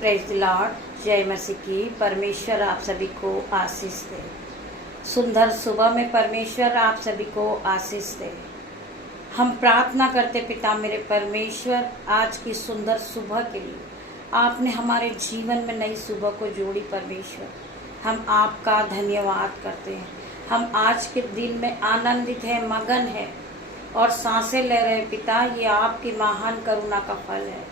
Praise the Lord. जय मसीह की। परमेश्वर आप सभी को आशीष दे। सुंदर सुबह में परमेश्वर आप सभी को आशीष दे। हम प्रार्थना करते पिता मेरे परमेश्वर, आज की सुंदर सुबह के लिए आपने हमारे जीवन में नई सुबह को जोड़ी। परमेश्वर हम आपका धन्यवाद करते हैं। हम आज के दिन में आनंदित हैं, मगन हैं और सांसें ले रहे पिता। ये आपकी महान करुणा का फल है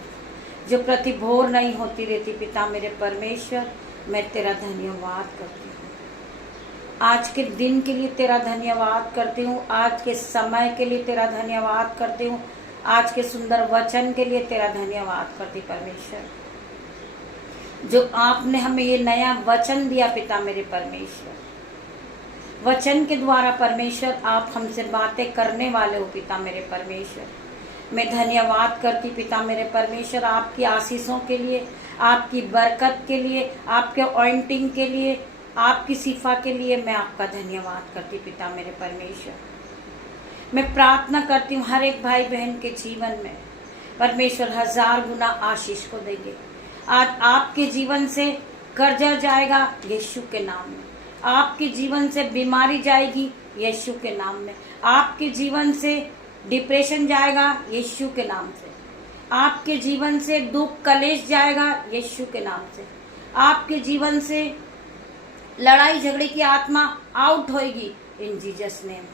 जो प्रतिभोर नहीं होती रहती। पिता मेरे परमेश्वर, मैं तेरा धन्यवाद करती हूँ। आज के दिन के लिए तेरा धन्यवाद करती हूँ। आज के समय के लिए तेरा धन्यवाद करती हूँ। आज के सुंदर वचन के लिए तेरा धन्यवाद करती परमेश्वर, जो आपने हमें ये नया वचन दिया पिता मेरे परमेश्वर। वचन के द्वारा परमेश्वर आप हमसे बातें करने वाले हो पिता मेरे परमेश्वर। मैं धन्यवाद करती पिता मेरे परमेश्वर, आपकी आशीषों के लिए, आपकी बरकत के लिए, आपके ऑइंटिंग के लिए, आपकी शिफा के लिए मैं आपका धन्यवाद करती पिता मेरे परमेश्वर। मैं प्रार्थना करती हूँ हर एक भाई बहन के जीवन में परमेश्वर 1000 गुना आशीष को देंगे। आज आपके जीवन से कर्जा जाएगा यीशु के नाम में। आपके जीवन से बीमारी जाएगी यीशु के नाम में। आपके जीवन से डिप्रेशन जाएगा यीशु के नाम से। आपके जीवन से दुख कलेश जाएगा यीशु के नाम से। आपके जीवन से लड़ाई झगड़े की आत्मा आउट होएगी इन जीसस नेम।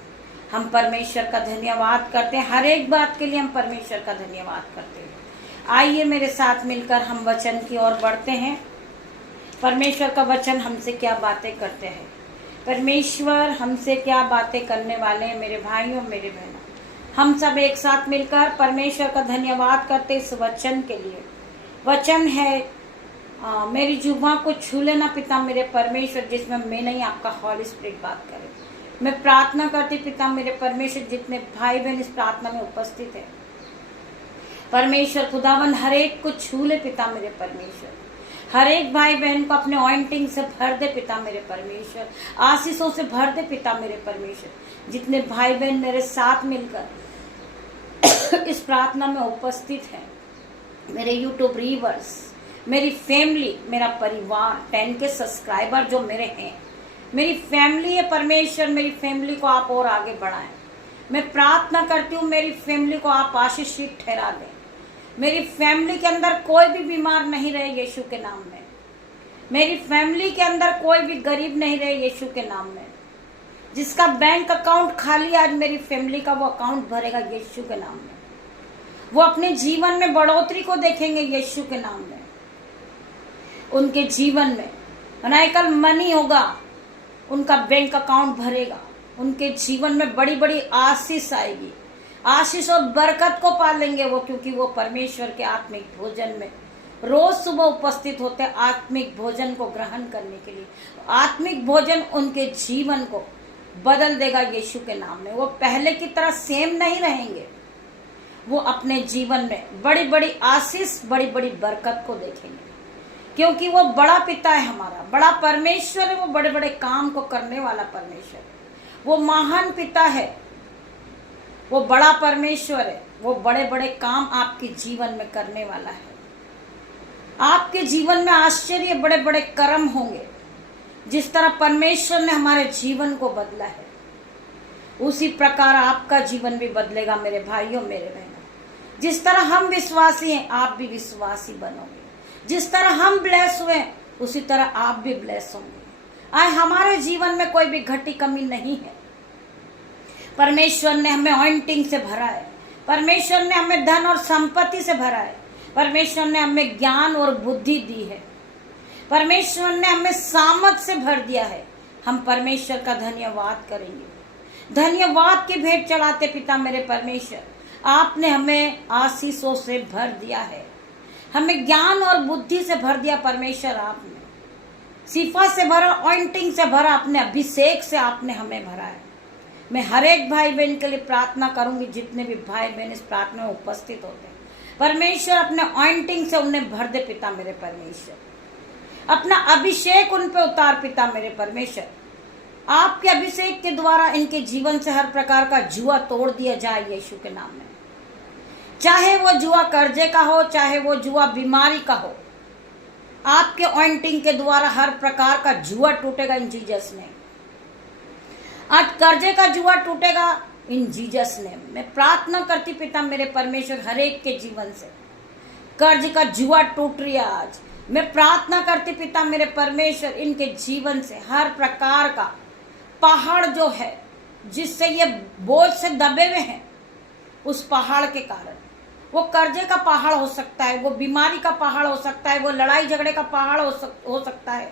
हम परमेश्वर का धन्यवाद करते हैं। हर एक बात के लिए हम परमेश्वर का धन्यवाद करते हैं। आइए मेरे साथ मिलकर हम वचन की ओर बढ़ते हैं। परमेश्वर का वचन हमसे क्या बातें करते हैं, परमेश्वर हमसे क्या बातें करने वाले हैं। मेरे भाइयों मेरे बहनों, हम सब एक साथ मिलकर परमेश्वर का धन्यवाद करते इस वचन के लिए। वचन है मेरी जुबां को छू लेना पिता मेरे परमेश्वर, जिसमें मैं नहीं आपका हॉली स्पिरिट बात करे। मैं प्रार्थना करती पिता मेरे परमेश्वर, जितने भाई बहन इस प्रार्थना में उपस्थित है परमेश्वर खुदावन हर एक को छू ले पिता मेरे परमेश्वर। हर एक भाई बहन को अपने ऑइंटिंग से भर दे पिता मेरे परमेश्वर, आशीषों से भर दे पिता मेरे परमेश्वर। जितने भाई बहन मेरे साथ मिलकर इस प्रार्थना में उपस्थित हैं, मेरे यूट्यूब रीवर्स, मेरी फैमिली, मेरा परिवार, 10 के सब्सक्राइबर जो मेरे हैं, मेरी फैमिली है परमेश्वर, मेरी फैमिली को आप और आगे बढ़ाएं। मैं प्रार्थना करती हूँ मेरी फैमिली को आप आशीषित ठहरा दें। मेरी फैमिली के अंदर कोई भी बीमार नहीं रहे यीशु के नाम में। मेरी फैमिली के अंदर कोई भी गरीब नहीं रहे यीशु के नाम में। जिसका बैंक अकाउंट खाली, आज मेरी फैमिली का वो अकाउंट भरेगा यीशु के नाम में। वो अपने जीवन में बढ़ोतरी को देखेंगे यीशु के नाम में। उनके जीवन में अनायकल मनी होगा, उनका बैंक अकाउंट भरेगा। उनके जीवन में बड़ी बड़ी आशीष आएगी। आशीष और बरकत को पालेंगे वो, क्योंकि वो परमेश्वर के आत्मिक भोजन में रोज सुबह उपस्थित होते हैं आत्मिक भोजन को ग्रहण करने के लिए। आत्मिक भोजन उनके जीवन को बदल देगा यीशु के नाम में। वो पहले की तरह सेम नहीं रहेंगे। वो अपने जीवन में बड़ी बड़ी आशीष, बड़ी बड़ी बरकत को देखेंगे, क्योंकि वो बड़ा पिता है हमारा, बड़ा परमेश्वर है। वो बड़े बड़े काम को करने वाला परमेश्वर है। वो महान पिता है, वो बड़ा परमेश्वर है। वो बड़े बड़े काम आपके जीवन में करने वाला है। आपके जीवन में आश्चर्य, बड़े बड़े कर्म होंगे। जिस तरह परमेश्वर ने हमारे जीवन को बदला है, उसी प्रकार आपका जीवन भी बदलेगा मेरे भाइयों मेरे बहनों। जिस तरह हम विश्वासी हैं, आप भी विश्वासी बनोगे। जिस तरह हम ब्लेस हुए, उसी तरह आप भी ब्लेस होंगे। आए हमारे जीवन में कोई भी घटी कमी नहीं है। परमेश्वर ने हमें ऑइंटिंग से भरा है। परमेश्वर ने हमें धन और संपत्ति से भरा है। परमेश्वर ने हमें ज्ञान और बुद्धि दी है। परमेश्वर ने हमें सामर्थ से भर दिया है। हम परमेश्वर का धन्यवाद करेंगे। धन्यवाद की भेंट चढ़ाते पिता मेरे परमेश्वर। आपने हमें आशीषों से भर दिया है, हमें ज्ञान और बुद्धि से भर दिया परमेश्वर। आपने शिफा से भरा, ऑइंटिंग से भरा, अपने अभिषेक से आपने हमें भरा है। मैं हर एक भाई बहन के लिए प्रार्थना करूंगी, जितने भी भाई बहन इस प्रार्थना में उपस्थित होते हैं परमेश्वर अपने ऑइंटिंग से उन्हें भर दे पिता मेरे परमेश्वर। अपना अभिषेक उन पे उतार पिता मेरे परमेश्वर। आपके अभिषेक के द्वारा इनके जीवन से हर प्रकार का जुआ तोड़ दिया जाए यीशु के नाम में। चाहे वो जुआ कर्जे का हो, चाहे वो जुआ बीमारी का हो, आपके ऑइंटिंग के द्वारा हर प्रकार का जुआ टूटेगा इन जीसस नेम। आज कर्जे का जुआ टूटेगा इन जीसस नेम। मैं प्रार्थना करती पिता मेरे परमेश्वर, हर एक के जीवन से कर्ज का जुआ टूट रही है आज। मैं प्रार्थना करती पिता मेरे परमेश्वर, इनके जीवन से हर प्रकार का पहाड़ जो है जिससे ये बोझ से दबे हुए हैं, उस पहाड़ के कारण, वो कर्जे का पहाड़ हो सकता है, वो बीमारी का पहाड़ हो सकता है, वो लड़ाई झगड़े का पहाड़ हो सकता है,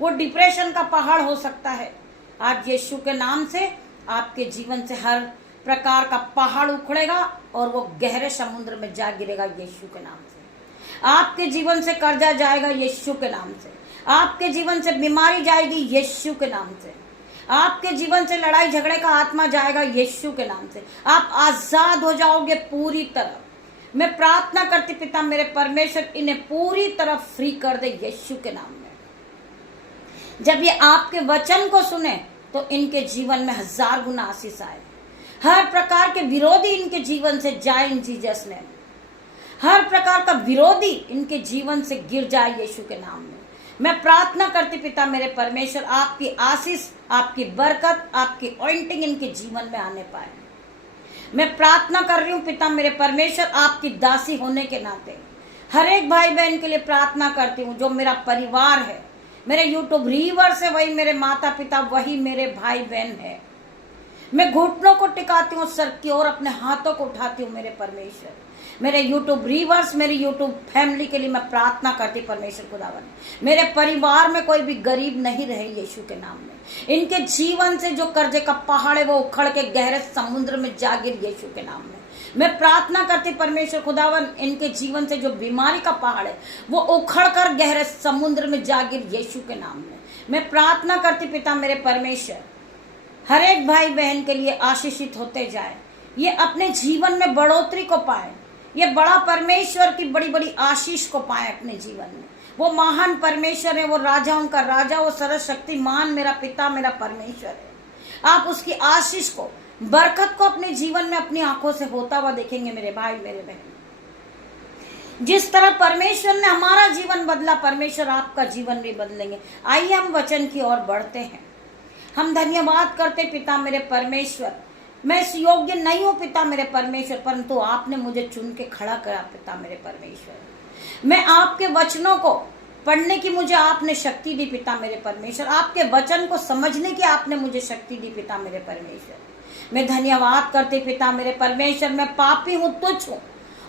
वो डिप्रेशन का पहाड़ हो सकता है। आज यीशु के नाम से आपके जीवन से हर प्रकार का पहाड़ उखड़ेगा और वो गहरे समुद्र में जा गिरेगा यीशु के नाम से। आपके जीवन से कर्जा जाएगा यीशु के नाम से। आपके जीवन से बीमारी जाएगी यीशु के नाम से। आपके जीवन से लड़ाई झगड़े का आत्मा जाएगा यीशु के नाम से। आप आजाद हो जाओगे पूरी तरह। मैं प्रार्थना करती पिता मेरे परमेश्वर, इन्हें पूरी तरह फ्री कर दे यीशु के नाम में। जब ये आपके वचन को सुने तो इनके जीवन में 1000 गुना आशीष आए। हर प्रकार के विरोधी इनके जीवन से जाए इन जीसस नेम। हर प्रकार का विरोधी इनके जीवन से गिर जाए यीशु के नाम में। मैं प्रार्थना करती पिता मेरे परमेश्वर, आपकी आशीष, आपकी बरकत, आपकी ऑइंटिंग इनके जीवन में आने पाए। मैं प्रार्थना कर रही हूँ पिता मेरे परमेश्वर, आपकी दासी होने के नाते हर एक भाई बहन के लिए प्रार्थना करती हूँ। जो मेरा परिवार है, मेरे यूट्यूब व्यूअर्स है, वही मेरे माता पिता, वही मेरे भाई बहन है। मैं घुटनों को टिकाती हूँ सर की ओर, अपने हाथों को उठाती हूँ मेरे परमेश्वर। मेरे यूट्यूब व्यूअर्स, मेरी यूट्यूब फैमिली के लिए मैं प्रार्थना करती परमेश्वर खुदावन, मेरे परिवार में कोई भी गरीब नहीं रहे यीशु के नाम में। इनके जीवन से जो कर्जे का पहाड़ है वो उखड़ के गहरे समुद्र में जा गिर यीशु के नाम में। मैं प्रार्थना करती परमेश्वर खुदावन, इनके जीवन से जो बीमारी का पहाड़ है वो उखड़ कर गहरे समुद्र में जा गिर यीशु के नाम में। मैं प्रार्थना करती पिता मेरे परमेश्वर, हर एक भाई बहन के लिए आशीषित होते जाए, ये अपने जीवन में बढ़ोतरी को पाए, ये बड़ा परमेश्वर की बड़ी बड़ी आशीष को पाए अपने जीवन में। वो महान परमेश्वर है, वो राजाओं का राजा, वो सर्वशक्तिमान मेरा पिता मेरा परमेश्वर है। आप उसकी आशीष को, बरकत को अपने जीवन में अपनी आंखों से होता हुआ देखेंगे मेरे भाई मेरे बहन। जिस तरह परमेश्वर ने हमारा जीवन बदला, परमेश्वर आपका जीवन भी बदलेंगे। आइए हम वचन की ओर बढ़ते हैं। हम धन्यवाद करते पिता मेरे परमेश्वर, मैं इस योग्य नहीं हूँ पिता मेरे परमेश्वर, परंतु आपने मुझे चुन के खड़ा करा पिता मेरे परमेश्वर। मैं आपके वचनों को पढ़ने की मुझे आपने शक्ति दी पिता मेरे परमेश्वर। आपके वचन को समझने की आपने मुझे शक्ति दी पिता मेरे परमेश्वर। मैं धन्यवाद करती पिता मेरे परमेश्वर। मैं पापी हूँ, तुच्छ हूँ,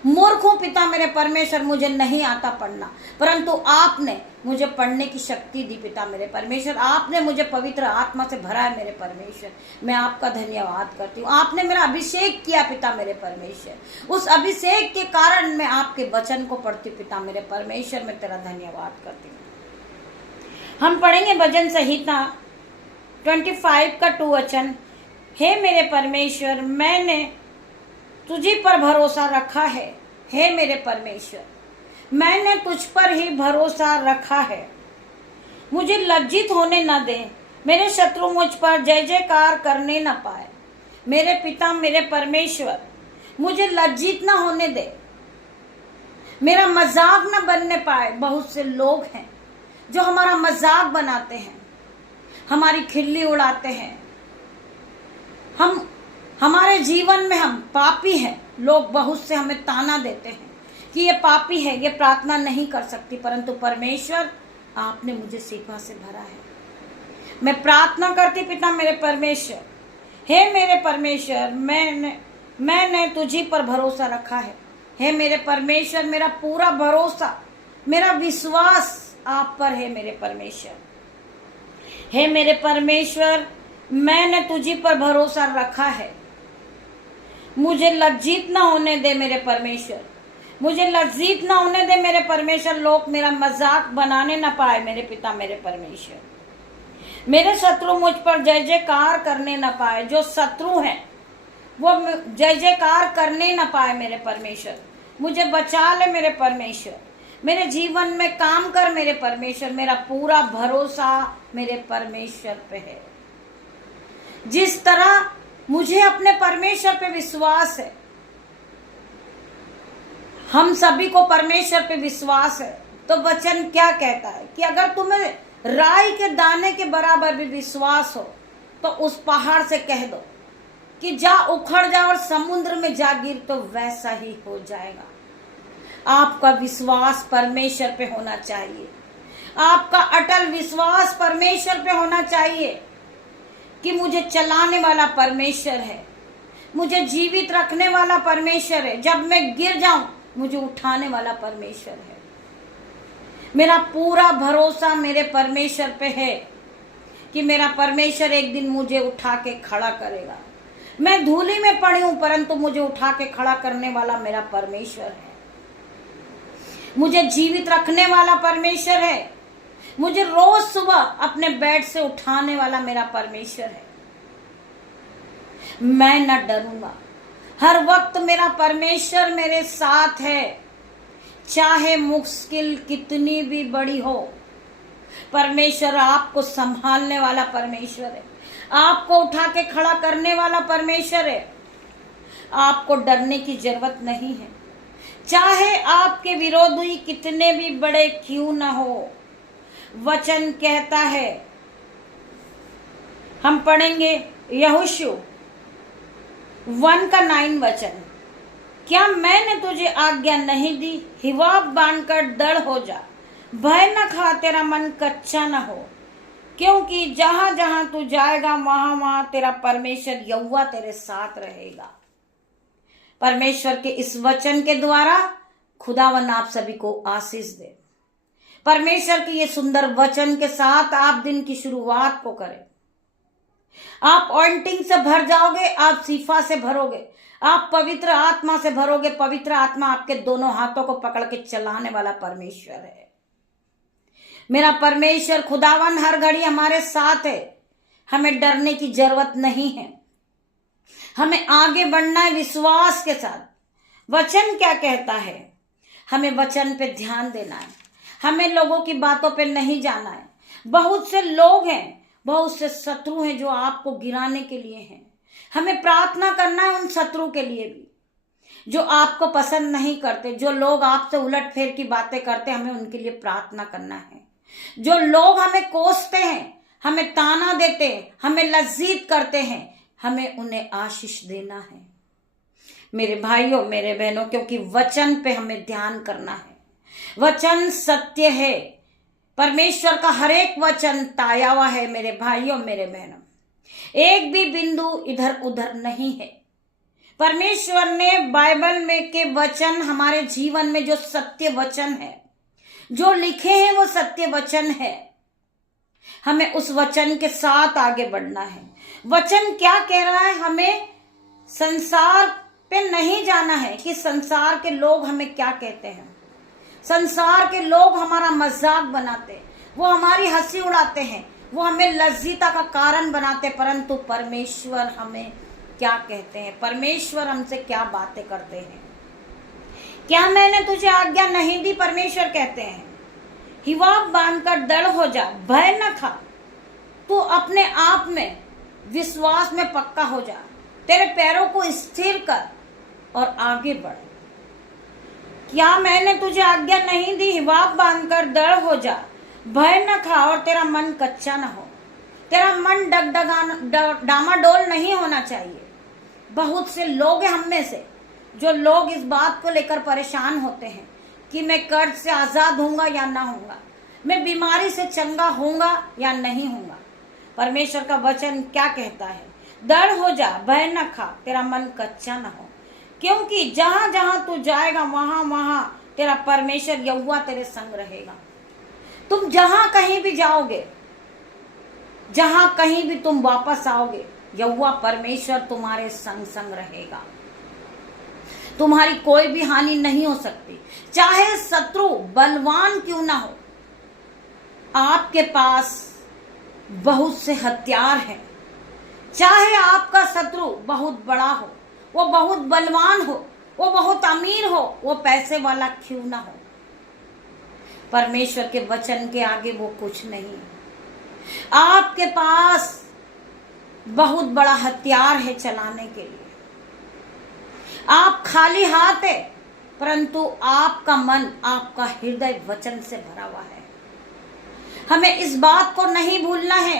मूर्ख हूँ पिता मेरे परमेश्वर, मुझे नहीं आता पढ़ना, परंतु आपने मुझे पढ़ने की शक्ति दी पिता मेरे परमेश्वर। आपने मुझे पवित्र आत्मा से भरा है मेरे परमेश्वर। मैं आपका धन्यवाद करती हूँ। आपने मेरा अभिषेक किया पिता मेरे परमेश्वर। उस अभिषेक के कारण मैं आपके वचन को पढ़ती हूँ पिता मेरे परमेश्वर। मैं तेरा धन्यवाद करती हूँ। हम पढ़ेंगे भजन संहिता 25 का 2 वचन। हे मेरे परमेश्वर, मैंने तुझी पर भरोसा रखा है। हे मेरे परमेश्वर, मैंने तुझ पर ही भरोसा रखा है। मुझे लज्जित होने न दे, मेरे शत्रु मुझ पर जय जयकार करने न पाए। मेरे पिता मेरे परमेश्वर, मुझे लज्जित न होने दे, मेरा मजाक न बनने पाए। बहुत से लोग हैं जो हमारा मजाक बनाते हैं, हमारी खिल्ली उड़ाते हैं। हमारे जीवन में हम पापी हैं। लोग बहुत से हमें ताना देते हैं कि ये पापी है, ये प्रार्थना नहीं कर सकती, परंतु परमेश्वर आपने मुझे सेवा से भरा है। मैं प्रार्थना करती पिता मेरे परमेश्वर, हे मेरे परमेश्वर, मैंने तुझी पर भरोसा रखा है। हे मेरे परमेश्वर, मेरा पूरा भरोसा, मेरा विश्वास आप पर है मेरे परमेश्वर। हे मेरे परमेश्वर, मैंने तुझी पर भरोसा रखा है। मुझे लज्जित न होने दे मेरे परमेश्वर, मुझे लज्जित न होने दे मेरे परमेश्वर। लोग मेरा मजाक बनाने न पाए मेरे पिता मेरे परमेश्वर। मेरे शत्रु मुझ पर जय जयकार करने न पाए। जो शत्रु हैं वो जय जयकार करने न पाए मेरे परमेश्वर। मुझे बचा ले मेरे परमेश्वर। मेरे जीवन में काम कर मेरे परमेश्वर। मेरा पूरा भरोसा मेरे परमेश्वर पे है। जिस तरह मुझे अपने परमेश्वर पे विश्वास है, हम सभी को परमेश्वर पे विश्वास है, तो वचन क्या कहता है कि अगर तुम्हें राई के दाने के बराबर भी विश्वास हो तो उस पहाड़ से कह दो कि जा उखड़ जा और समुद्र में जा गिर, तो वैसा ही हो जाएगा। आपका विश्वास परमेश्वर पे होना चाहिए। आपका अटल विश्वास परमेश्वर पे होना चाहिए कि मुझे चलाने वाला परमेश्वर है, मुझे जीवित रखने वाला परमेश्वर है, जब मैं गिर जाऊं मुझे उठाने वाला परमेश्वर है। मेरा पूरा भरोसा मेरे परमेश्वर पे है कि मेरा परमेश्वर एक दिन मुझे उठा के खड़ा करेगा। मैं धूली में पड़ी हूं परंतु मुझे उठा के खड़ा करने वाला मेरा परमेश्वर है। मुझे जीवित रखने वाला परमेश्वर है। मुझे रोज सुबह अपने बेड से उठाने वाला मेरा परमेश्वर है। मैं न डरूंगा। हर वक्त मेरा परमेश्वर मेरे साथ है। चाहे मुश्किल कितनी भी बड़ी हो, परमेश्वर आपको संभालने वाला परमेश्वर है। आपको उठा के खड़ा करने वाला परमेश्वर है। आपको डरने की जरूरत नहीं है। चाहे आपके विरोधी कितने भी बड़े क्यों न हो, वचन कहता है, हम पढ़ेंगे यहोशू 1:9 वचन, क्या मैंने तुझे आज्ञा नहीं दी, हिवाब बांधकर दृढ़ हो जा, भय न खा, तेरा मन कच्चा न हो, क्योंकि जहां जहां तू जाएगा वहां वहां तेरा परमेश्वर यहोवा तेरे साथ रहेगा। परमेश्वर के इस वचन के द्वारा खुदावन आप सभी को आशीष दे। परमेश्वर के ये सुंदर वचन के साथ आप दिन की शुरुआत को करें। आप ऑइंटिंग से भर जाओगे, आप सीफा से भरोगे, आप पवित्र आत्मा से भरोगे। पवित्र आत्मा आपके दोनों हाथों को पकड़ के चलाने वाला परमेश्वर है। मेरा परमेश्वर खुदावन हर घड़ी हमारे साथ है। हमें डरने की जरूरत नहीं है। हमें आगे बढ़ना है विश्वास के साथ। वचन क्या कहता है, हमें वचन पे ध्यान देना है। हमें लोगों की बातों पे नहीं जाना है। बहुत से लोग हैं, बहुत से शत्रु हैं जो आपको गिराने के लिए हैं। हमें प्रार्थना करना है उन शत्रु के लिए भी जो आपको पसंद नहीं करते। जो लोग आपसे उलट फेर की बातें करते, हमें उनके लिए प्रार्थना करना है। जो लोग हमें कोसते हैं, हमें ताना देते हैं, हमें लज्जित करते हैं, हमें उन्हें आशीष देना है। मेरे भाइयों, मेरे बहनों, क्योंकि वचन पे हमें ध्यान करना है। वचन सत्य है। परमेश्वर का हर एक वचन ताया हुआ है। मेरे भाइयों, मेरे बहनों, एक भी बिंदु इधर उधर नहीं है। परमेश्वर ने बाइबल में के वचन हमारे जीवन में जो सत्य वचन है, जो लिखे हैं वो सत्य वचन है। हमें उस वचन के साथ आगे बढ़ना है। वचन क्या कह रहा है, हमें संसार पे नहीं जाना है कि संसार के लोग हमें क्या कहते हैं। संसार के लोग हमारा मजाक बनाते, वो हमारी हंसी उड़ाते हैं, वो हमें लज्जिता का कारण बनाते, परंतु परमेश्वर हमें क्या कहते हैं, परमेश्वर हमसे क्या बातें करते हैं। क्या मैंने तुझे आज्ञा नहीं दी, परमेश्वर कहते हैं, हिवाब बांधकर दृढ़ हो जा, भय न खा। तू अपने आप में विश्वास में पक्का हो जा, तेरे पैरों को स्थिर कर और आगे बढ़। क्या मैंने तुझे आज्ञा नहीं दी, हिवाब बांधकर दृढ़ हो जा, भय न खा और तेरा मन कच्चा न हो। तेरा मन डामाडोल नहीं होना चाहिए। बहुत से लोग हैं हम में से जो लोग इस बात को लेकर परेशान होते हैं कि मैं कर्ज से आजाद होऊंगा या ना होऊंगा, मैं बीमारी से चंगा होऊंगा या नहीं होऊंगा। परमेश्वर का वचन क्या कहता है, दृढ़ हो जा, भय न खा, तेरा मन कच्चा न हो, क्योंकि जहां जहां तू जाएगा वहां वहां तेरा परमेश्वर यहोवा तेरे संग रहेगा। तुम जहां कहीं भी जाओगे, जहां कहीं भी तुम वापस आओगे, यहोवा परमेश्वर तुम्हारे संग संग रहेगा। तुम्हारी कोई भी हानि नहीं हो सकती। चाहे शत्रु बलवान क्यों ना हो, आपके पास बहुत से हथियार हैं। चाहे आपका शत्रु बहुत बड़ा हो, वो बहुत बलवान हो, वो बहुत अमीर हो, वो पैसे वाला क्यों ना हो, परमेश्वर के वचन के आगे वो कुछ नहीं है। आपके पास बहुत बड़ा हथियार है चलाने के लिए। आप खाली हाथ है परंतु आपका मन, आपका हृदय वचन से भरा हुआ है। हमें इस बात को नहीं भूलना है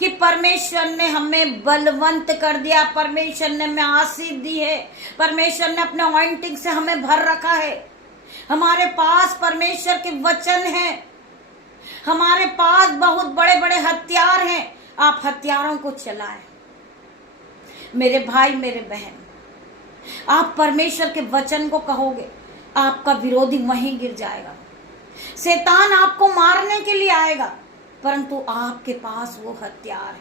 कि परमेश्वर ने हमें बलवंत कर दिया, परमेश्वर ने हमें आशीष दी है, परमेश्वर ने अपने ऑइंटिंग से हमें भर रखा है। हमारे पास परमेश्वर के वचन हैं, हमारे पास बहुत बड़े बड़े हथियार हैं। आप हथियारों को चलाएं। मेरे भाई, मेरे बहन, आप परमेश्वर के वचन को कहोगे, आपका विरोधी वहीं गिर जाएगा। शैतान आपको मारने के लिए आएगा, परंतु आपके पास वो हथियार है,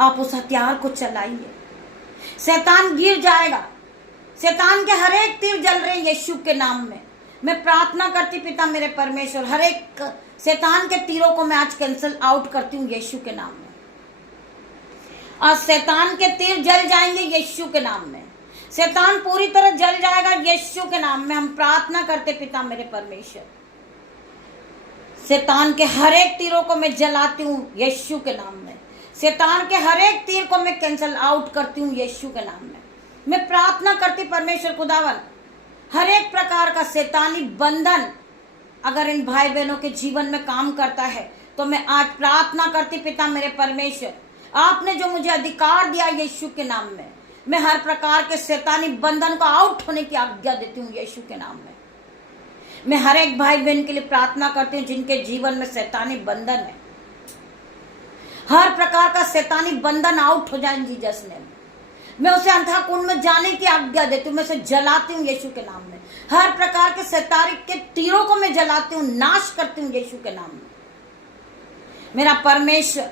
आप उस हथियार को चलाइए। शैतान गिर जाएगा। शैतान के हर एक तीर जल रहे हैं यीशु के नाम में। मैं प्रार्थना करती पिता मेरे परमेश्वर, हर एक शैतान के तीरों को मैं आज कैंसिल आउट करती हूँ यीशु के नाम में। आज शैतान के तीर जल जाएंगे यीशु के नाम में। शैतान पूरी तरह जल जाएगा यीशु के नाम में। हम प्रार्थना करते पिता मेरे परमेश्वर, शैतान के हर एक तीरों को मैं जलाती हूँ यीशु के नाम में। शैतान के हर एक तीर को मैं कैंसिल आउट करती हूँ यीशु के नाम में। मैं प्रार्थना करती परमेश्वर खुदावन, हर एक प्रकार का शैतानी बंधन अगर इन भाई बहनों के जीवन में काम करता है, तो मैं आज प्रार्थना करती पिता मेरे परमेश्वर, आपने जो मुझे अधिकार दिया यीशु के नाम में, मैं हर प्रकार के शैतानी बंधन को आउट होने की आज्ञा देती हूँ यीशु के नाम में। मैं हर एक भाई बहन के लिए प्रार्थना करती हूँ जिनके जीवन में शैतानी बंधन है, हर प्रकार का शैतानी बंधन आउट हो जाए जीसस नेम। मैं उसे अंधाकुंड में जाने की आज्ञा देती हूँ, मैं उसे जलाती हूँ यीशु के नाम में। हर प्रकार के शैतानी के तीरों को मैं जलाती हूँ, नाश करती हूँ यीशु के नाम में। मेरा परमेश्वर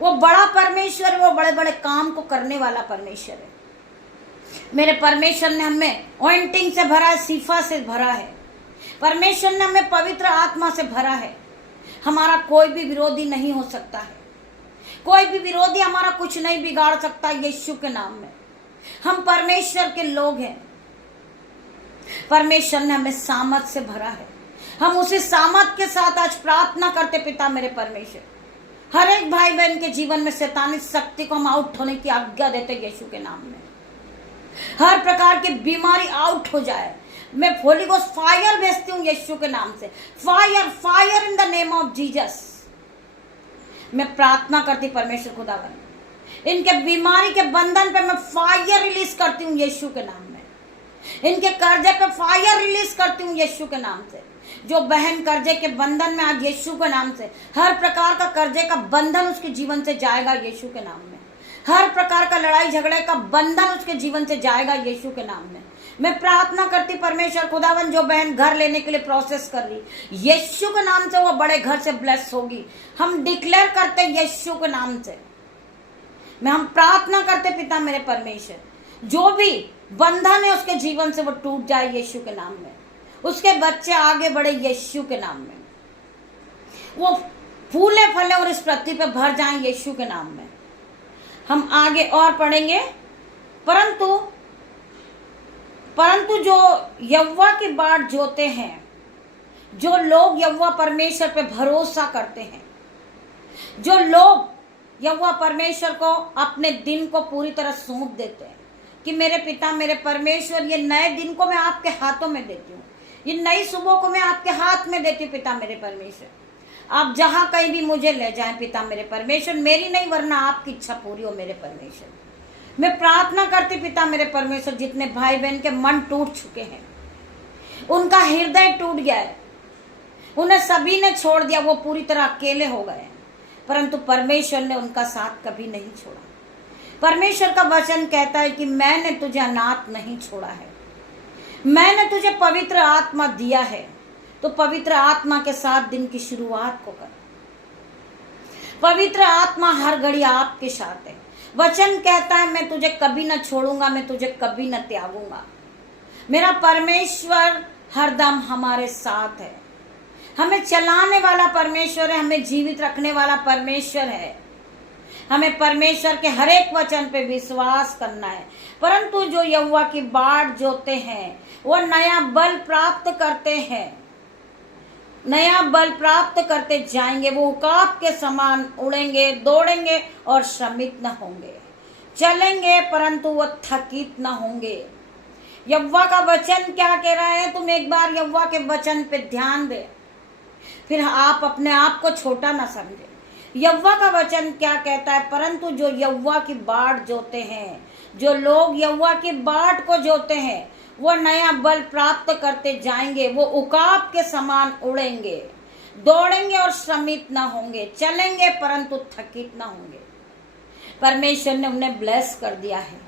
वो बड़ा परमेश्वर है, वो बड़े बड़े काम को करने वाला परमेश्वर है। मेरे परमेश्वर ने हमें ऑइंटिंग से भरा है, सीफा से भरा है, परमेश्वर ने हमें पवित्र आत्मा से भरा है। हमारा कोई भी विरोधी नहीं हो सकता है, कोई भी विरोधी हमारा कुछ नहीं बिगाड़ सकता यीशु के नाम में। हम परमेश्वर के लोग हैं, परमेश्वर ने हमें सामर्थ से भरा है। हम उसी सामर्थ के साथ आज प्रार्थना करते पिता मेरे परमेश्वर, हर एक भाई बहन के जीवन में शैतानी शक्ति को हम आउट होने की आज्ञा देते यीशु के नाम में। हर प्रकार की बीमारी आउट हो जाए। मैं होली गोस्ट फायर भेजती हूँ यीशु के नाम से, fire fire in the name of Jesus. मैं प्रार्थना करती परमेश्वर खुदावन, इनके बीमारी के बंधन पे मैं फायर रिलीज करती हूँ यीशु के नाम में। इनके कर्जे पे फायर रिलीज करती हूँ यीशु के नाम से। जो बहन कर्जे के बंधन में आज यीशु के नाम से, हर प्रकार का कर्जे का बंधन उसके जीवन से जाएगा यीशु के नाम में। हर प्रकार का लड़ाई झगड़े का बंधन उसके जीवन से जाएगा यीशु के नाम में। मैं प्रार्थना करती परमेश्वर खुदावन, जो बहन घर लेने के लिए प्रोसेस कर रही, यीशु के नाम से वो बड़े घर से ब्लेस होगी। हम डिक्लेयर करते यीशु के नाम से। हम प्रार्थना करते पिता मेरे परमेश्वर, जो भी बंधन है उसके जीवन से वो टूट जाए यीशु के नाम में। उसके बच्चे आगे बढ़े यीशु के नाम में, वो फूले फले और इस पृथ्वी पे भर जाएं यीशु के नाम में। हम आगे और पढ़ेंगे, परंतु जो यहोवा की बाट जोते हैं, जो लोग यहोवा परमेश्वर पे भरोसा करते हैं, जो लोग यहोवा परमेश्वर को अपने दिन को पूरी तरह सौंप देते हैं कि मेरे पिता मेरे परमेश्वर, ये नए दिन को मैं आपके हाथों में देती हूँ, ये नई सुबह को मैं आपके हाथ में देती हूँ पिता मेरे परमेश्वर। आप जहां कहीं भी मुझे ले जाएं पिता मेरे परमेश्वर, मेरी नहीं वरना आपकी इच्छा पूरी हो मेरे परमेश्वर। मैं प्रार्थना करती पिता मेरे परमेश्वर, जितने भाई बहन के मन टूट चुके हैं, उनका हृदय टूट गया है, उन्हें सभी ने छोड़ दिया, वो पूरी तरह अकेले हो गए, परंतु परमेश्वर ने उनका साथ कभी नहीं छोड़ा। परमेश्वर का वचन कहता है कि मैंने तुझे अनाथ नहीं छोड़ा है, मैंने तुझे पवित्र आत्मा दिया है, तो पवित्र आत्मा के साथ दिन की शुरुआत को कर। पवित्र आत्मा हर घड़ी आपके साथ है। वचन कहता है मैं तुझे कभी न छोड़ूंगा, मैं तुझे कभी न त्यागूंगा। मेरा परमेश्वर हरदम हमारे साथ है, हमें चलाने वाला परमेश्वर है, हमें जीवित रखने वाला परमेश्वर है। हमें परमेश्वर के हर एक वचन पे विश्वास करना है। परंतु जो यहोवा की बाट जोते हैं वो नया बल प्राप्त करते हैं, नया बल प्राप्त करते जाएंगे। वो उकाब के समान उड़ेंगे, दौड़ेंगे और श्रमित न होंगे, चलेंगे परंतु वो थकित न होंगे। यहोवा का वचन क्या कह रहा है, तुम एक बार यहोवा के वचन पे ध्यान दे, फिर आप अपने आप को छोटा ना समझे। यहोवा का वचन क्या कहता है, परंतु जो यहोवा की बाट जोते हैं, जो लोग यहोवा की बाट को जोते हैं, वो नया बल प्राप्त करते जाएंगे। वो उकाब के समान उड़ेंगे, दौड़ेंगे और श्रमित ना होंगे, चलेंगे परंतु थकित ना होंगे। परमेश्वर ने उन्हें ब्लेस कर दिया है,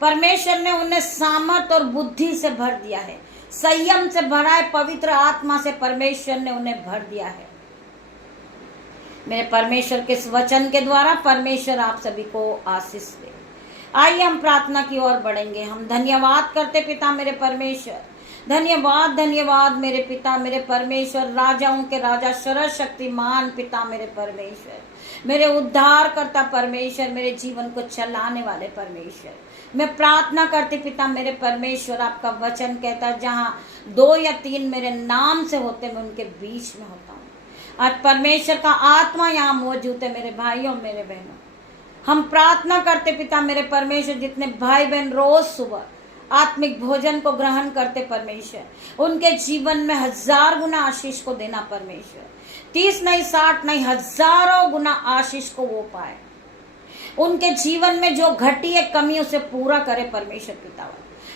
परमेश्वर ने उन्हें सामर्थ और बुद्धि से भर दिया है, संयम से भरा है, पवित्र आत्मा से परमेश्वर ने उन्हें भर दिया है। मेरे परमेश्वर के इस वचन के द्वारा परमेश्वर आप सभी को आशीष दे। आइए हम प्रार्थना की ओर बढ़ेंगे। हम धन्यवाद करते पिता मेरे परमेश्वर, धन्यवाद धन्यवाद मेरे पिता मेरे परमेश्वर, राजाओं के राजा, सर्वशक्तिमान पिता मेरे परमेश्वर, मेरे उद्धार करता परमेश्वर, मेरे जीवन को चलाने वाले परमेश्वर। मैं प्रार्थना करती पिता मेरे परमेश्वर, आपका वचन कहता है जहाँ 2 या 3 मेरे नाम से होते मैं उनके बीच में होता हूँ। आज परमेश्वर का आत्मा यहाँ मौजूद है मेरे भाइयों मेरे बहनों। हम प्रार्थना करते पिता मेरे परमेश्वर, जितने भाई बहन रोज सुबह आत्मिक भोजन को ग्रहण करते परमेश्वर, उनके जीवन में 1000 गुना आशीष को देना परमेश्वर, 30 नहीं 60 नहीं, हजारों गुना आशीष को वो पाए। उनके जीवन में जो घटी है कमी उसे पूरा करे परमेश्वर पिता।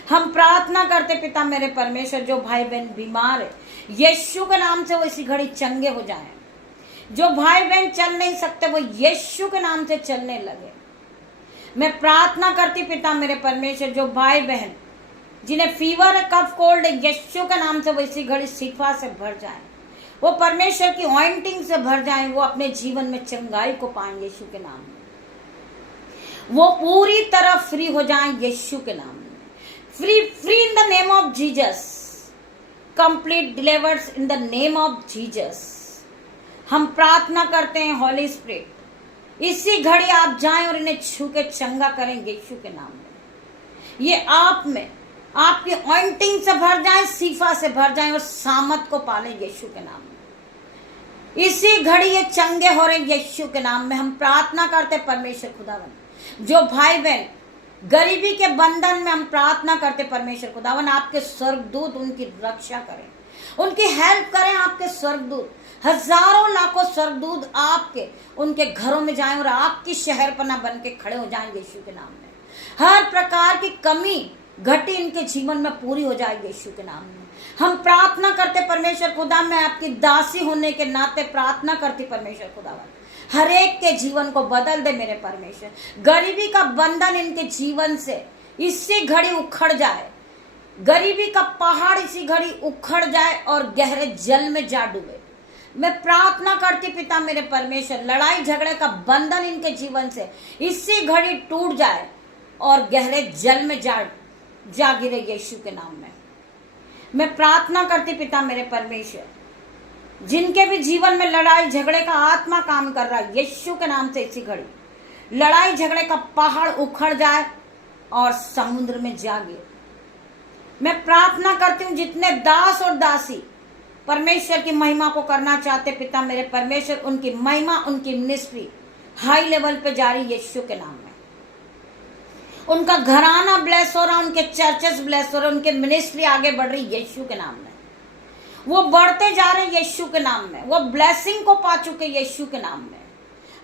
हम प्रार्थना करते पिता मेरे परमेश्वर, जो भाई बहन बीमार है यीशु के नाम से वो इसी घड़ी चंगे हो जाएं। जो भाई बहन चल नहीं सकते वो यीशु के नाम से चलने लगे। मैं प्रार्थना करती पिता मेरे परमेश्वर, जो भाई बहन जिन्हें फीवर है, कफ कोल्ड है, यीशु के नाम से वो इसी घड़ी शिफा से भर जाए, वो परमेश्वर की ऑइंटिंग से भर जाए, वो अपने जीवन में चंगाई को पाएंगे यीशु के नाम में, वो पूरी तरह फ्री हो जाएं यीशु के नाम में। Free free in the name of Jesus, complete delivers in the name of Jesus. हम प्रार्थना करते हैं हॉली स्पिरिट, इसी घड़ी आप जाएं और इन्हें छू के चंगा करें यीशु के नाम में। ये आप में आपकी ऑइंटिंग से भर जाएं, शिफा से भर जाएं और सामर्थ को पालें यीशु के नाम में। इसी घड़ी ये चंगे हो रहे यीशु के नाम में। हम प्रार्थना करते परमेश्वर खुदावन, जो भाई बहन गरीबी के बंधन में, हम प्रार्थना करते परमेश्वर खुदावन, आपके स्वर्गदूत उनकी रक्षा करें, उनकी हेल्प करें। आपके स्वर्गदूत, हजारों लाखों स्वर्गदूत आपके उनके घरों में जाएं और आपकी शहरपना बन के खड़े हो जाएं यीशु के नाम में। हर प्रकार की कमी घटी इनके जीवन में पूरी हो जाए यीशु के नाम में। हम प्रार्थना करते परमेश्वर खुदा, मैं आपकी दासी होने के नाते प्रार्थना करती परमेश्वर खुदावन, हर एक के जीवन को बदल दे मेरे परमेश्वर। गरीबी का बंधन इनके जीवन से इसी घड़ी उखड़ जाए, गरीबी का पहाड़ इसी घड़ी उखड़ जाए और गहरे जल में जा डूबे। मैं प्रार्थना करती पिता मेरे परमेश्वर, लड़ाई झगड़े का बंधन इनके जीवन से इसी घड़ी टूट जाए और गहरे जल में जा गिरे यीशु के नाम में। मैं प्रार्थना करती पिता मेरे परमेश्वर, जिनके भी जीवन में लड़ाई झगड़े का आत्मा काम कर रहा है यीशु के नाम से इसी घड़ी लड़ाई झगड़े का पहाड़ उखड़ जाए और समुद्र में जा गिरे। मैं प्रार्थना करती हूँ, जितने दास और दासी परमेश्वर की महिमा को करना चाहते पिता मेरे परमेश्वर, उनकी महिमा, उनकी मिनिस्ट्री हाई लेवल पे जारी यीशु के नाम में। उनका घराना ब्लेस हो रहा, उनके चर्चेस ब्लेस हो रहे, उनके मिनिस्ट्री आगे बढ़ रही यीशु के नाम में। वो बढ़ते जा रहे यीशु के नाम में, वो ब्लेसिंग को पा चुके यीशु के नाम में।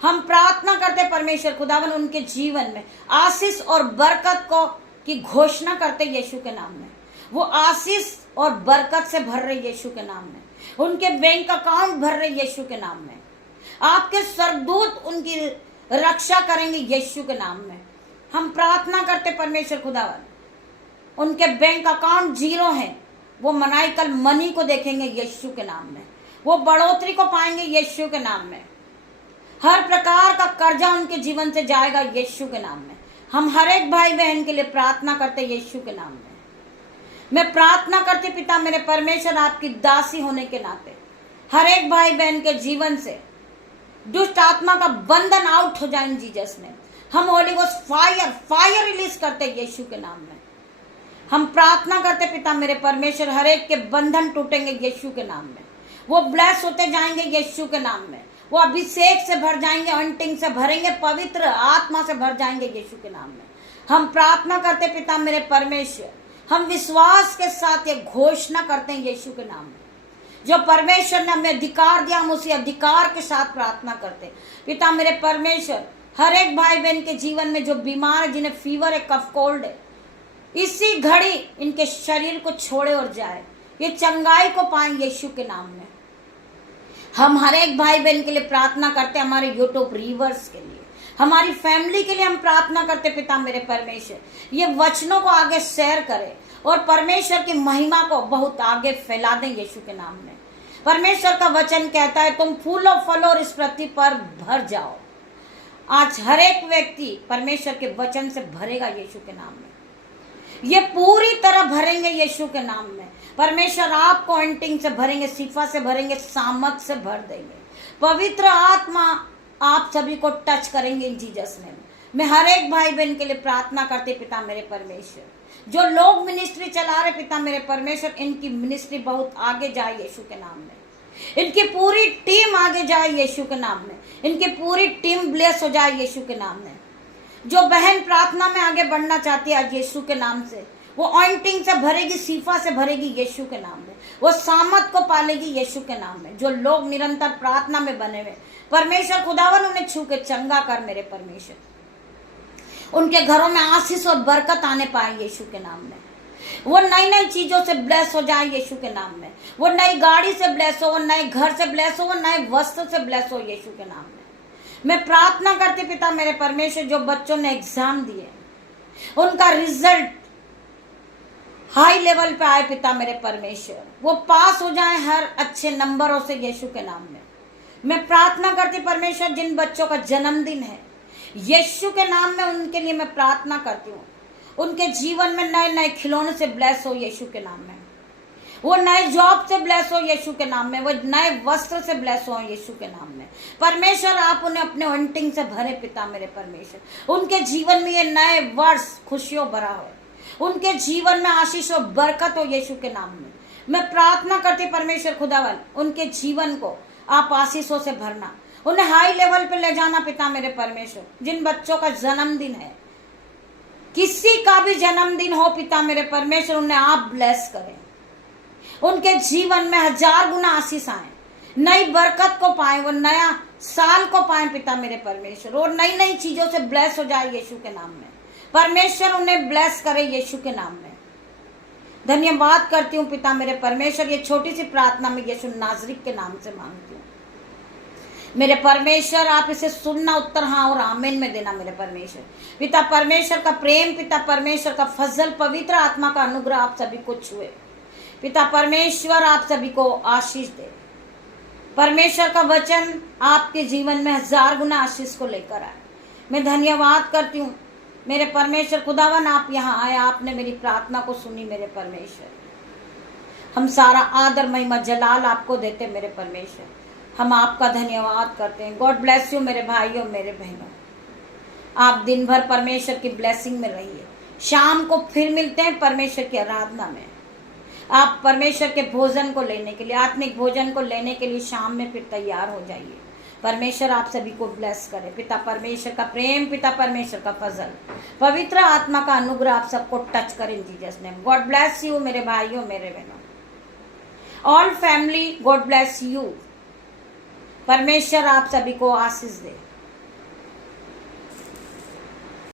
हम प्रार्थना करते परमेश्वर खुदावन, उनके जीवन में आशीष और बरकत को की घोषणा करते यीशु के नाम में। वो आशीष और बरकत से भर रहे यीशु के नाम में, उनके बैंक अकाउंट भर रहे यीशु के नाम में। आपके स्वर्गदूत उनकी रक्षा करेंगे यीशु के नाम में। हम प्रार्थना करते परमेश्वर खुदावन, उनके बैंक अकाउंट 0 हैं, वो मनाइकल मनी को देखेंगे यीशु के नाम में, वो बढ़ोतरी को पाएंगे यीशु के नाम में। हर प्रकार का कर्जा उनके जीवन से जाएगा यीशु के नाम में। हम हर एक भाई बहन के लिए प्रार्थना करते यीशु के नाम में। मैं प्रार्थना करती पिता मेरे परमेश्वर, आपकी दासी होने के नाते हर एक भाई बहन के जीवन से दुष्ट आत्मा का बंधन आउट हो जाए जीसस ने। हम होली गोस्ट फायर रिलीज करते यीशु के नाम में। हम प्रार्थना करते पिता मेरे परमेश्वर, हर एक के बंधन टूटेंगे यीशु के नाम में। वो ब्लेस होते जाएंगे यीशु के नाम में। वो अभिषेक से भर जाएंगे, अंटिंग से भरेंगे, पवित्र आत्मा से भर जाएंगे यीशु के नाम में। हम प्रार्थना करते पिता मेरे परमेश्वर, हम विश्वास के साथ ये घोषणा करते हैं यीशु के नाम में। जो परमेश्वर ने हमें अधिकार दिया, हम उसी अधिकार के साथ प्रार्थना करते हैं। पिता मेरे परमेश्वर, हर एक भाई बहन के जीवन में जो बीमार है, जिन्हें फीवर है, कफ कोल्ड है, इसी घड़ी इनके शरीर को छोड़े और जाए, ये चंगाई को पाएं यीशु के नाम में। हम हर एक भाई बहन के लिए प्रार्थना करते हैं, हमारे यूट्यूब व्यूअर्स के लिए, हमारी फैमिली के लिए हम प्रार्थना करते। पिता मेरे परमेश्वर, ये वचनों को आगे शेयर करें और परमेश्वर की महिमा को बहुत आगे फैला दें यीशु के नाम में। परमेश्वर का वचन कहता है, तुम फूलों फलों और इस पृथ्वी पर भर जाओ। आज हर एक व्यक्ति परमेश्वर के वचन से भरेगा यीशु के नाम में। ये पूरी तरह भरेंगे यीशु के नाम में। परमेश्वर आपको एंटिंग से भरेंगे, सिफा से भरेंगे, सामर्थ से भर देंगे। पवित्र आत्मा आप सभी को टच करेंगे इन जीसस नेम। मैं हर एक भाई बहन के लिए प्रार्थना करते पिता मेरे परमेश्वर, जो लोग मिनिस्ट्री चला रहे पिता मेरे परमेश्वर, इनकी मिनिस्ट्री बहुत आगे जाए यीशु के नाम में। इनकी पूरी टीम आगे जाए यीशु के नाम में। इनकी पूरी टीम ब्लेस हो जाए यीशु के नाम में। जो बहन प्रार्थना में आगे बढ़ना चाहती है आज यीशु के नाम से, वो ऑइंटिंग से भरेगी, सीफा से भरेगी यीशु के नाम में। वो सामत को पालेगी यीशु के नाम में। जो लोग निरंतर प्रार्थना में बने हुए, परमेश्वर खुदावन उन्हें छू के चंगा कर मेरे परमेश्वर। उनके घरों में आशीष और बरकत आने पाए यीशु के नाम में। वो नई नई चीजों से ब्लेस हो जाए यीशु के नाम में। वो नई गाड़ी से ब्लेस हो, वो नए घर से ब्लेस हो, वो नए वस्त्र से ब्लेस हो यीशु के नाम में। मैं प्रार्थना करती पिता मेरे परमेश्वर, जो बच्चों ने एग्जाम दिए उनका रिजल्ट हाई लेवल पे आए पिता मेरे परमेश्वर, वो पास हो जाए हर अच्छे नंबरों से यीशु के नाम में। मैं प्रार्थना करती परमेश्वर, जिन बच्चों का जन्मदिन है यीशु के नाम में, उनके लिए मैं प्रार्थना करती हूँ, उनके जीवन में नए नए खिलौने से ब्लेस हो यीशु के नाम में। वो नए जॉब से ब्लेस हो यीशु के नाम में। वो नए वस्त्र से ब्लेस हो यीशु के नाम में। परमेश्वर आप उन्हें अपने ऑइंटिंग से भरे पिता मेरे परमेश्वर। उनके जीवन में ये नए वर्ष खुशियों भरा हो, उनके जीवन में आशीष और बरकत हो यीशु के नाम में। मैं प्रार्थना करती परमेश्वर खुदावन, उनके जीवन को आप आशीषों से भरना, उन्हें हाई लेवल पे ले जाना पिता मेरे परमेश्वर। जिन बच्चों का जन्मदिन है, किसी का भी जन्मदिन हो पिता मेरे परमेश्वर, उन्हें आप ब्लेस करें। उनके जीवन में 1000 गुना आशीष आए, नई बरकत को पाए, वो नया साल को पाए पिता मेरे परमेश्वर, और नई नई चीजों से ब्लेस हो जाए यीशु के नाम में। परमेश्वर उन्हें ब्लेस करे यीशु के नाम में। धन्यवाद करती हूँ पिता मेरे परमेश्वर। ये छोटी सी प्रार्थना में यीशु नाज़री के नाम से मांगती हूँ मेरे परमेश्वर। आप इसे सुनना, उत्तर हाँ और आमीन में देना मेरे परमेश्वर। पिता परमेश्वर का प्रेम, पिता परमेश्वर का फजल, पवित्र आत्मा का अनुग्रह आप सभी को छुए। पिता परमेश्वर आप सभी को आशीष दे। परमेश्वर का वचन आपके जीवन में 1000 गुना आशीष को लेकर आए। मैं धन्यवाद करती हूँ मेरे परमेश्वर खुदावन, आप यहाँ आए, आपने मेरी प्रार्थना को सुनी मेरे परमेश्वर। हम सारा आदर महिमा जलाल आपको देते मेरे परमेश्वर। हम आपका धन्यवाद करते हैं। गॉड ब्लेस यू मेरे भाइयों मेरे बहनों। आप दिन भर परमेश्वर की ब्लेसिंग में रहिए। शाम को फिर मिलते हैं परमेश्वर की आराधना में। आप परमेश्वर के भोजन को लेने के लिए, आत्मिक भोजन को लेने के लिए शाम में फिर तैयार हो जाइए। परमेश्वर आप सभी को ब्लेस करे। पिता परमेश्वर का प्रेम, पिता परमेश्वर का फजल, पवित्र आत्मा का अनुग्रह आप सबको टच करे इन Jesus name. God bless you मेरे भाइयों मेरे बहनों। All family, God bless you. परमेश्वर आप सभी को आशीष दे।